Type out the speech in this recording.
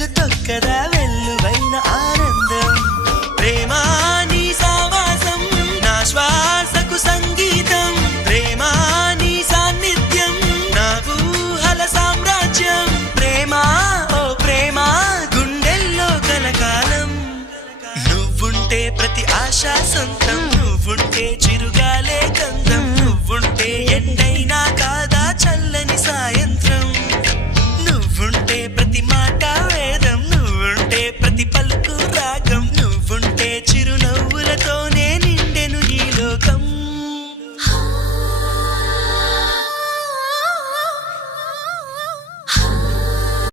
కళ్ళు తొక్కదా వెల్లువైన ఆనందం ప్రేమా నీ సావాసం నా శ్వాసకు సంగీతం ప్రేమా నీ సాన్నిధ్యం నా ఊహల సామ్రాజ్యం ప్రేమా ఓ ప్రేమా గుండెల్లో కలకాలం నువ్వుంటే ప్రతి ఆశ సొంతం నువ్వుంటే చిరుగాలి